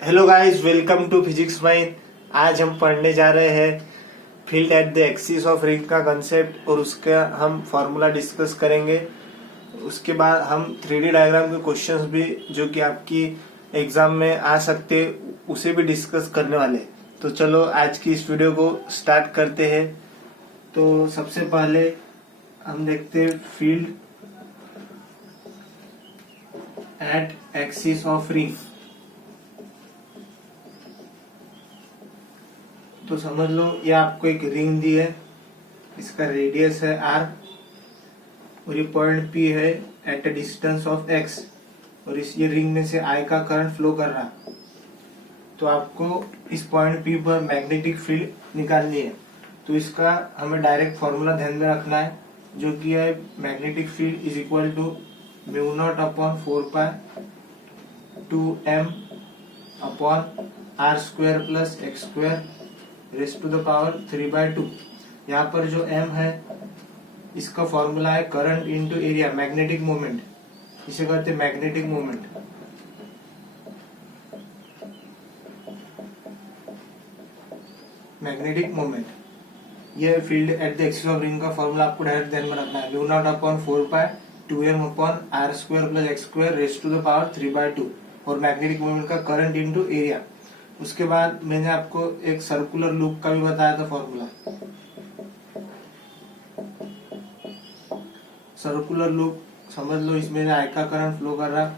Hello guys, welcome to physics mind. आज हम पढ़ने जा रहे हैं field at the axis of ring का कंसेप्ट और उसका हम फॉर्मूला डिस्कस करेंगे। उसके बाद हम 3D डायग्राम के क्वेश्चंस भी जो कि आपकी एग्जाम में आ सकते उसे भी डिस्कस करने वाले। तो चलो आज की इस वीडियो को स्टार्ट करते हैं। तो सबसे पहले हम देखते हैं field eight axis of ring. तो समझ लो ये आपको एक रिंग दी है, इसका रेडियस है r और ये पॉइंट P है at a distance of x और इस ये रिंग में से I का करंट फ्लो कर रहा। तो आपको इस पॉइंट P पर मैग्नेटिक फील्ड निकालनी है। तो इसका हमें डायरेक्ट फॉर्मूला ध्यान में रखना है, जो कि है magnetic field is equal to mu naught upon 4 2 m upon r square plus x square raised to the power 3/2। यहाँ पर जो m है इसका फॉर्मूला है current into area, magnetic moment, इसे कहते हैं मैग्नेटिक मोमेंट। मैग्नेटिक मोमेंट ये field at the axis of ring का फॉर्मूला आपको डायरेक्ट ध्यान में रखना है। Mu naught upon 4 2 m upon r square plus x square raised to the power 3/2 और मैग्नेटिक मोमेंट का करंट इनटू एरिया। उसके बाद मैंने आपको एक सर्कुलर लूप का भी बताया था फॉर्मूला। सर्कुलर लूप समझ लो, इसमें I का करंट फ्लो कर रहा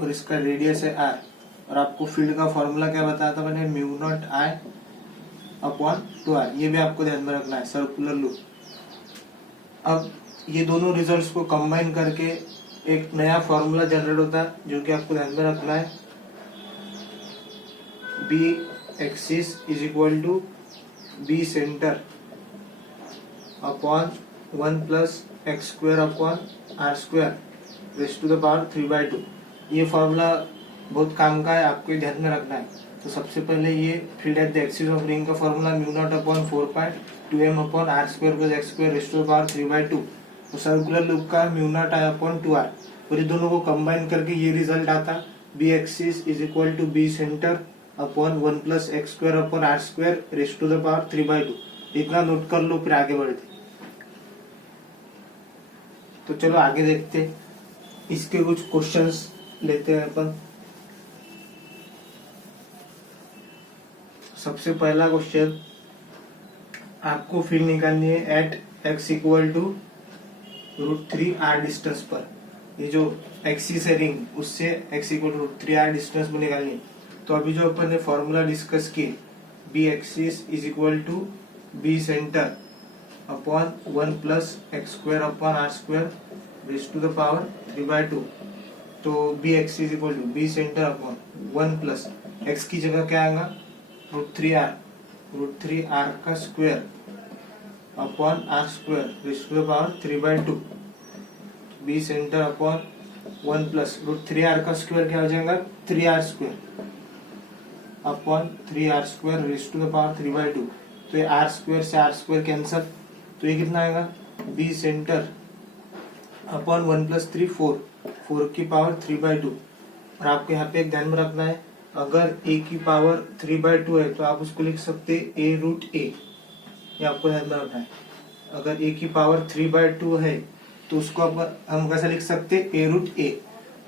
और इसका रेडियस है r और आपको फील्ड का फॉर्मूला क्या बताया था मैंने, mu naught I upon 2r। ये भी आपको ध्यान में रखना है, सर्कुलर लूप। अब ये दोनों रिजल्ट्स को कंबाइन करके एक नया फॉर्मूला जनरेट होता है, जो कि आपको ध्यान में रखना है। B axis is equal to B centre upon 1 plus x square upon R square raised to the power 3/2। ये फॉर्मूला बहुत काम का है, आपको ध्यान में रखना है। तो सबसे पहले ये field at the axis of ring का formula mu naught upon 4 2 m upon R square plus x square raised to the power 3/2 और सर्कुलर लूप का mu naught I upon 2r। और ये दोनों को कंबाइन करके ये रिजल्ट आता, B axis is equal to B centre upon 1 plus x square upon R square raised to the power 3/2। इतना नोट कर लो, फिर आगे बढ़ते। तो चलो आगे देखते, इसके कुछ क्वेश्चंस लेते हैं अपन। सबसे पहला क्वेश्चन, आपको फील्ड निकालनी है at x equal to √3r distance पर। ये जो एक्सिस है रिंग उससे x equal to √3r distance पर निकालनी है। तो अभी जो अपन ने फॉर्मूला डिस्कस किए, B axis is equal to B centre upon 1 plus x square upon R square raised to the power 3/2। तो B axis equal to B centre upon 1 plus X की जगह क्या आएगा, √3r का square upon R square raised to the power 3/2। B centre upon 1 plus √3r का square क्या हो जाएगा, 3r square upon 3r square raised to the power 3/2। तो ये r स्क्वायर से r स्क्वायर कैंसल, तो ये कितना आएगा, बी सेंटर अपॉन 1 प्लस 3 4 की पावर 3/2। और आपको यहाँ पे एक ध्यान में रखना है, अगर a की पावर 3/2 है तो आप उसको लिख सकते a√a। ये आपको ध्यान में रखना है, अगर a की पावर 3/2 है तो उसको हम कैसा लिख सकते, a√a।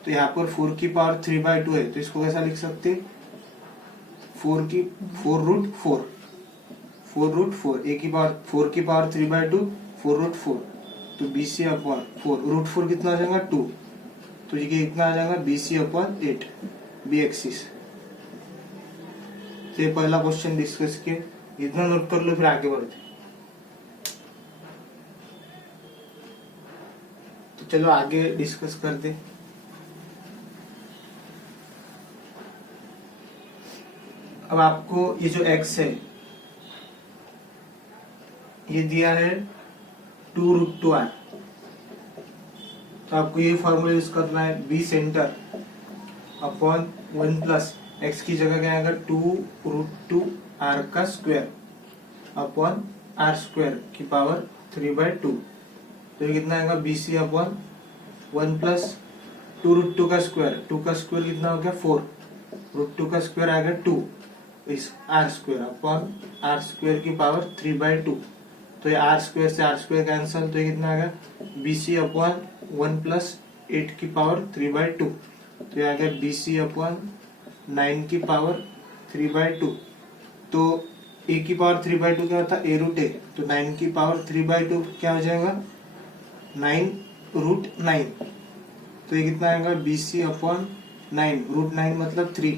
तो यहाँ पर 4 की पावर 3/2 है तो इसको कैसा लिख सकते, 4√4 a की पावर 4 की पावर 3/2 4√4। तो bc अपॉन 4, √4 कितना आ जाएगा 2, तो ये कितना आ जाएगा bc अपॉन 8 बी एक्सिस। तो ये पहला क्वेश्चन डिस्कस किए, इतना नोट कर लो, फिर आगे बढ़ते। तो चलो आगे डिस्कस करते। अब आपको ये जो x है ये दिया है 2√2r। तो आपको ये फॉर्मूला यूज करना है, B centre upon 1 plus X की जगह क्या आएगा, 2√2r का स्क्वायर अपॉन आर स्क्वायर की पावर 3/2। तो ये कितना आएगा, bc अपॉन 1 प्लस 2√2 का स्क्वायर, 2 का स्क्वायर कितना हो गया 4 √2 का स्क्वायर आ गया 2 इस R square upon R square की पावर 3/2। तो ये आर स्क्वायर से आर स्क्वायर कैंसल, तो ये कितना आ गया BC अपॉन 1 प्लस 8 की पावर 3/2। तो ये आ गया BC अपॉन 9 की पावर 3/2। तो a की पावर 3/2 क्या होता है a√a, तो 9 की पावर 3/2 क्या हो जाएगा 9√9। तो ये कितना आएगा BC अपॉन 9, √9 मतलब 3,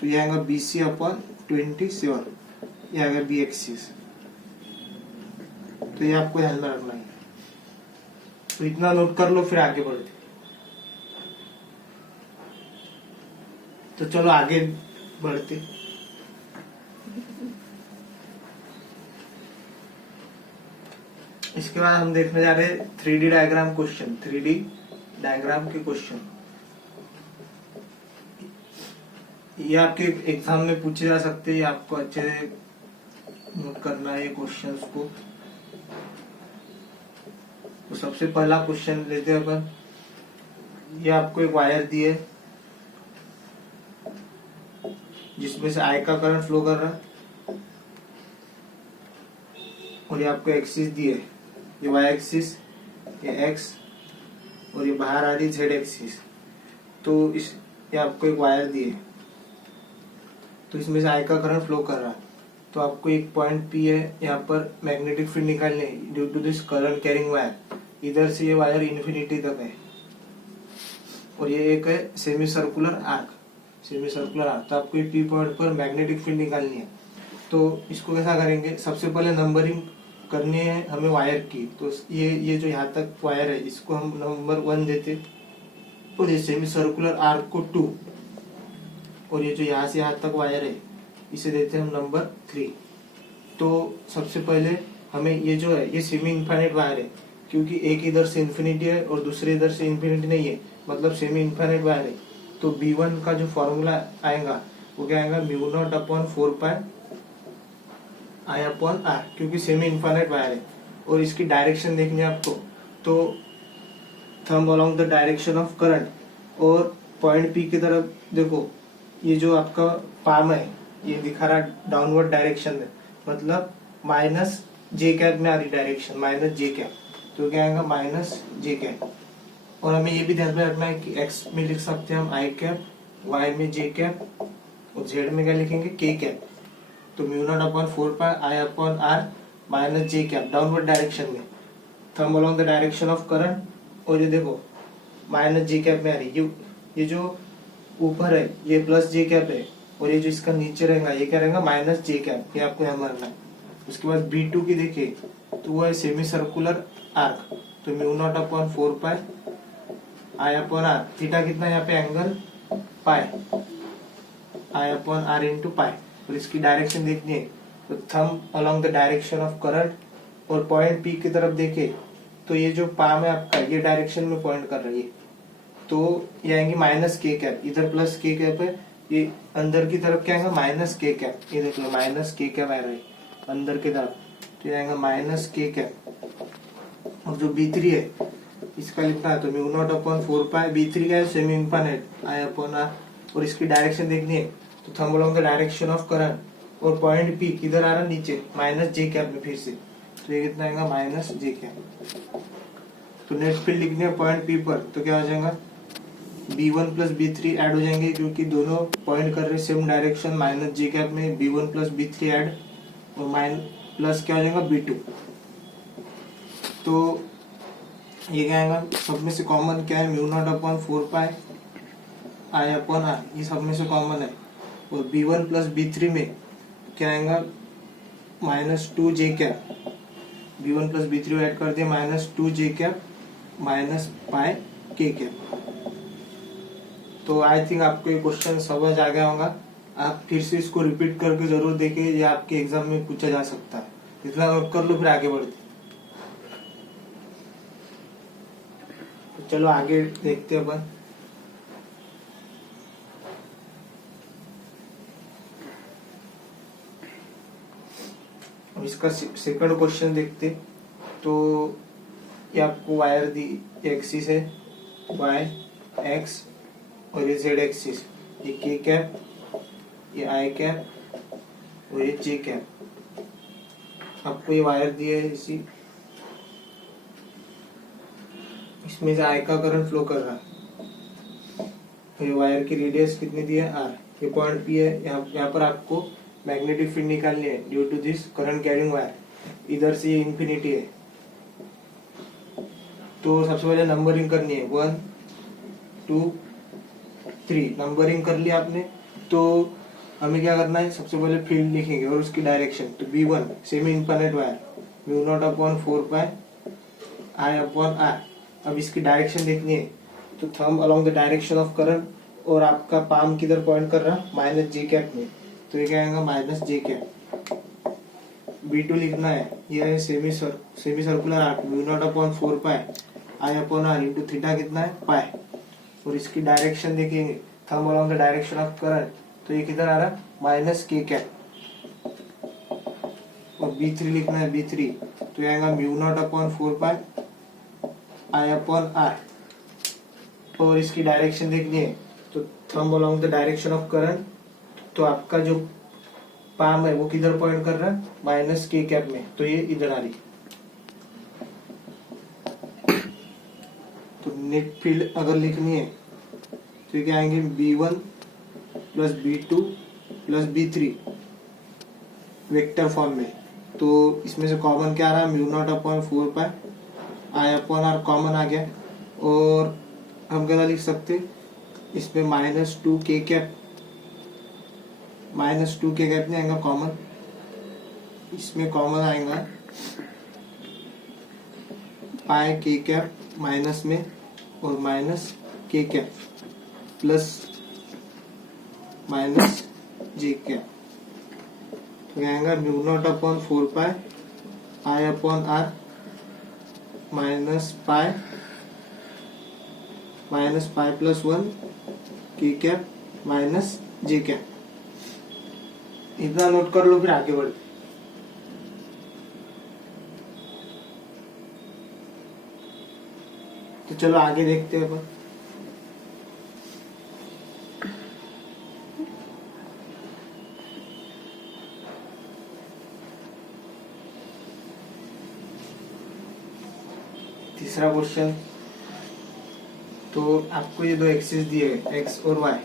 तो ये आएगा BC अपॉन 27। ये आएगा B एक्सिस। तो ये आपको ध्यान में रखना है, तो इतना नोट कर लो फिर आगे बढ़ते। तो चलो आगे बढ़ते। इसके बाद हम देखने जा रहे हैं 3D diagram question, 3D diagram के क्वेश्चन। ये आपके एग्जाम में पूछे जा सकते हैं, आपको अच्छे से नोट करना है क्वेश्चंस को। तो सबसे पहला क्वेश्चन लेते हैं अपन। ये आपको एक वायर दी है जिसमें से I का करंट फ्लो कर रहा है, और ये आपको एक्सिस दी है, ये Y एक्सिस, ये X, और ये बाहर आ रही Z एक्सिस। तो ये आपको एक वायर दी है, तो इसमें से I का करंट फ्लो कर रहा है। तो आपको एक पॉइंट P है, यहाँ पर मैग्नेटिक फील्ड निकालनी है due to this current carrying wire. इधर से ये वायर इन्फिनिटी तक है, और ये एक है semi circular arc, semi circular arc. तो आपको P पॉइंट पर मैग्नेटिक फील्ड निकालनी है। तो इसको कैसा करेंगे, सबसे पहले नंबरिंग करनी है हमें वायर की। तो ये जो यहाँ तक वायर है इसको हम नंबर 1 देते, और ये सेमी सर्कुलर आर्क को 2, और ये जो यहाँ से यहाँ तक वायर है इसे देते हैं हम नंबर 3। तो सबसे पहले हमें ये जो है ये सेमी इनफाइनाइट वायर है, क्योंकि एक इधर से इन्फिनिटी है और दूसरे इधर से इन्फिनिटी नहीं है, मतलब सेमी इनफाइनाइट वायर है। तो B1 का जो फॉर्मूला आएगा वो क्या आएगा μ0/4π I/R, क्योंकि सेमी इनफाइनाइट वायर है। और इसकी डायरेक्शन देखनी है आपको, तो thumb along the direction of current, और पॉइंट P की तरफ देखो, ये जो आपका पाम है ये दिखा रहा डाउनवर्ड डायरेक्शन में, मतलब -J में आ रही डायरेक्शन, -J। तो क्या आएगा -J। और हमें ये भी ध्यान में रखना है कि x में लिख सकते हैं हम I, y में J, और z में क्या लिखेंगे K। तो μ0/4π I/R -J डाउनवर्ड डायरेक्शन में, thumb along the direction of current. और ये देखो -J में आ रही, ये जो ऊपर है ये +J है, और ये जो इसका नीचे रहेगा ये क्या रहेगा -J। ये आपको ध्यान में रखना है। उसके बाद B2 की देखिए, तो वो है सेमी सर्कुलर आर्क, तो μ0/4π I/R। थीटा कितना है यहाँ पे angle pi, I/R into pi. और इसकी डायरेक्शन देखनी है, तो thumb along the direction of current, और पॉइंट P की तरफ देखे तो ये जो पाम है आपका ये डायरेक्शन में पॉइंट कर रही है, तो ये आएंगे -K, इधर +K है, ये अंदर की तरफ क्या आएगा -K। ये देख लो -K आ रहा है अंदर की तरफ, तो ये आएगा -K। और जो B3 है इसका लिखना है, तो μ0/4π B3 का है सेमी इनफाइनाइट I/R। और इसकी डायरेक्शन देखनी है, तो thumb along the direction of current, और पॉइंट P किधर आ रहा है नीचे -J में फिर से, तो ये कितना आएगा -J। तो नेट फील्ड लिखनी है पॉइंट P पर, तो क्या हो जाएगा B1 + B3 ऐड हो जाएंगे, क्योंकि दोनों पॉइंट कर रहे सेम डायरेक्शन -J में, B1 + B3 ऐड, और प्लस क्या हो जाएगा B2। तो ये क्या आएगा, सब में से कॉमन क्या है μ0/4π I/R, ये सब में से कॉमन है। और B1 + B3 में क्या आएगा -2J, B1 + B3 ऐड कर दिया -2J -πK। तो आई थिंक आपको ये क्वेश्चन समझ आ गया होगा। आप फिर से इसको रिपीट करके जरूर देखें, ये आपके एग्जाम में पूछा जा सकता है। इतना नोट कर लो फिर आगे बढ़ते। तो चलो आगे देखते हैं अपन। अब इसका सेकंड क्वेश्चन देखते। तो ये आपको वायर दी, एक्सिस है y, x, और ये z एक्सिस, ये K, ये आई कैप और ये जे कैप। आपको ये वायर दिया है इसी, इसमें से आई का करंट फ्लो कर रहा है। ये वायर की रेडियस कितनी दी है आर। ये पॉइंट पी है। यहाँ पर आपको मैग्नेटिक फील्ड निकालनी है due to this current carrying wire. इधर से ये इंफिनिटी है। तो सबसे पहले नंबरिंग करनी है 1 2 3 नंबरिंग कर लिया आपने। तो हमें क्या करना है, सबसे पहले फील्ड लिखेंगे और उसकी डायरेक्शन। तो B1 semi infinite wire mu naught upon 4 pi I upon R. अब इसकी डायरेक्शन देखनी है तो thumb along the direction of current, और आपका पाम किधर पॉइंट कर रहा, माइनस जे कैप में। तो ये क्या आएगा माइनस जे कैप। B2 लिखना है, यह है semi circular arc mu naught upon 4 pi I upon R into theta कितना है पाई। और इसकी डायरेक्शन देखेंगे thumb along the direction of current. तो ये किधर आ रहा माइनस के कैप। और B3 लिखना है, B3 तो ये आएगा mu naught upon 4 pi I upon R. और इसकी डायरेक्शन देखनी है तो thumb along the direction of current. तो आपका जो पाम है वो किधर पॉइंट कर रहा है, माइनस के कैप में। तो ये इधर आ रही। तो नेट फील्ड अगर लिखनी है तो क्या आएंगे B1 plus B2 plus B3 vector form में। तो इसमें से कॉमन क्या आ रहा है, mu naught upon 4 pi I upon R common आ गया। और हम क्या लिख सकते, इसमें माइनस 2 के कैप, माइनस 2 के कैप नहीं आएगा कॉमन, इसमें कॉमन आएगा पाई के कैप माइनस में, और minus K cap plus minus J cap. तो क्या आएगा mu naught upon 4 pi I upon R minus pi plus 1 K cap minus J cap. इतना नोट कर लो, फिर आगे बढ़। तो चलो आगे देखते हैं अपन। तीसरा क्वेश्चन। तो आपको ये दो एक्सिस दिए एक्स और वाई,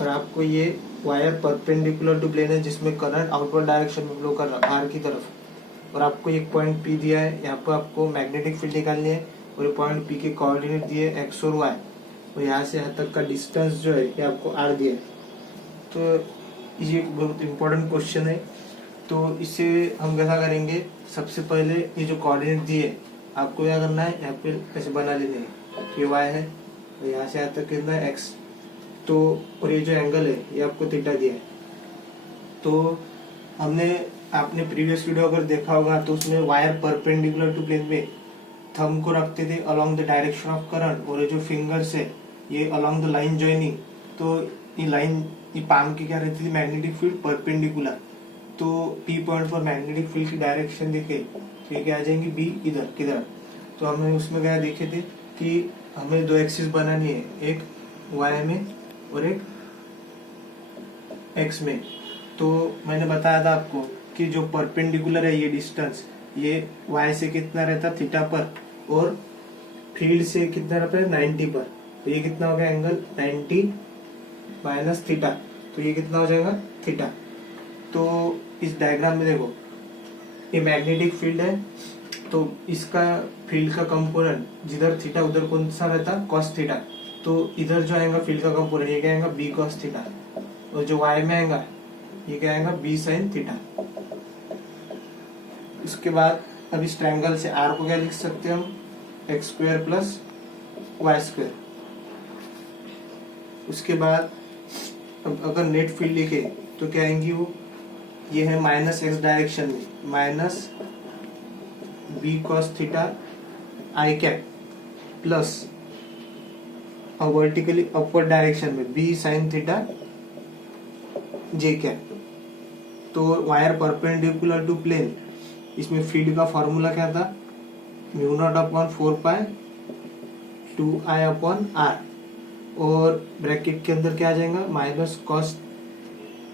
और आपको ये वायर परपेंडिकुलर टू प्लेन है जिसमें करंट आउटवर्ड डायरेक्शन में फ्लो कर रहा है आर की तरफ। और आपको एक पॉइंट पी दिया है, यहाँ पर आपको मैग्नेटिक फील्ड निकालनी है। और ये पॉइंट पी के कोऑर्डिनेट दिए एक्स और वाई, और यहाँ से यहाँ तक का डिस्टेंस जो है ये आपको आर दिया है। तो ये बहुत इंपॉर्टेंट क्वेश्चन है। तो इसे हम कैसा करेंगे, सबसे पहले ये जो कोऑर्डिनेट दिए आपको क्या करना है, यहाँ पे ऐसे बना लेने हैं। ये वाई है और यहाँ से यहाँ तक कितना है एक्स। तो और ये जो एंगल है ये आपको थीटा दिया है। तो आपने प्रीवियस वीडियो अगर देखा होगा तो उसमें वायर परपेंडिकुलर टू प्लेन में थंब को रखते थे along the direction of current, और ये जो फिंगर्स है ये अलोंग द लाइन जॉइनिंग। तो ये लाइन, ये पाम की क्या रहती थी, मैग्नेटिक फील्ड परपेंडिकुलर। तो पी पॉइंट पर मैग्नेटिक फील्ड की डायरेक्शन देखे तो ये क्या आ जाएंगी बी इधर किधर। तो हमने उसमें क्या देखे थे कि हमें दो एक्सिस बनानी है, एक वाई में और एक एक्स में। तो मैंने बताया था आपको कि जो परपेंडिकुलर है ये डिस्टेंस, ये वाई से कितना रहता है थीटा पर, और फील्ड से कितना रहता है 90 पर। तो ये कितना हो गया एंगल 90 माइनस थीटा। तो ये कितना हो जाएगा थीटा। तो इस डायग्राम में देखो ये मैग्नेटिक फील्ड है, तो इसका फील्ड का कंपोनेंट जिधर थीटा उधर कौन सा रहता कॉस थीटा। तो इधर जो आएगा फील्ड का कंपोनेंट ये क्या आएगा बी कॉस थीटा, और जो वाई में आएगा ये क्या आएगा बी साइन थीटा। इसके बाद अब इस ट्रायंगल से आर को क्या लिख सकते हैं हम, X square plus Y square. उसके बाद अब अगर नेट फील्ड लिखे तो क्या आएंगी वो, ये है माइनस एक्स डायरेक्शन में minus B cos theta I cap plus और वर्टिकली अपवर्ड डायरेक्शन में B sine theta J cap. तो वायर परपेंडिकुलर टू प्लेन, इसमें फील्ड का फॉर्मूला क्या था, mu naught upon 4 pi 2 I upon R, और bracket के अंदर क्या आ जाएगा minus cos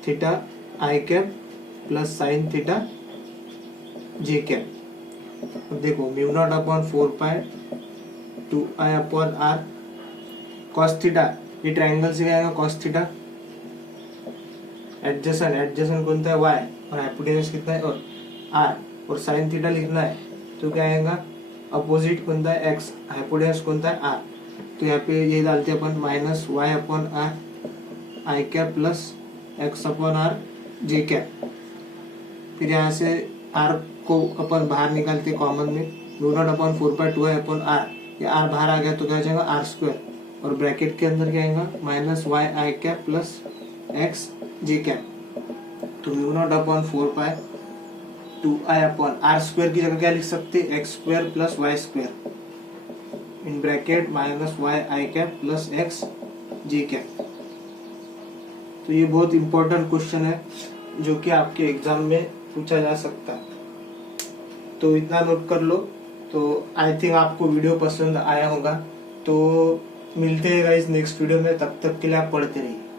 theta I cap plus sine theta J cap. अब देखो mu naught upon 4 pi 2i upon r cos theta, ये ट्रायंगल से क्या आएगा कॉस थीटा, एडजेसेंट कोणता है y और हाइपोटेन्यूज कितना है और r, और साइन थीटा लिखना है तो क्या आएगा अपोजिट कोणता है x, हाइपोटेन्यूज कोणता है r, तो यहाँ पे ये डालते हैं अपन minus y upon r I cap plus x upon r J cap. फिर यहाँ से r को अपन बाहर निकालते कॉमन में, mu naught upon 4 pi 2i upon r, ये r बाहर आ गया तो क्या हो जाएगा आर स्क्वायर, और ब्रैकेट के अंदर क्या आएगा minus Y I cap plus X J cap. तो mu naught upon 4 pi 2i upon R square की जगह क्या लिख सकते X square plus Y square in bracket minus Y I cap plus X J cap. तो ये बहुत important question है जो कि आपके एग्जाम में पूछा जा सकता है, तो इतना नोट कर लो। तो आई थिंक आपको वीडियो पसंद आया होगा, तो मिलते हैं गाइस नेक्स्ट वीडियो में, तब तक के लिए आप पढ़ते रहिए।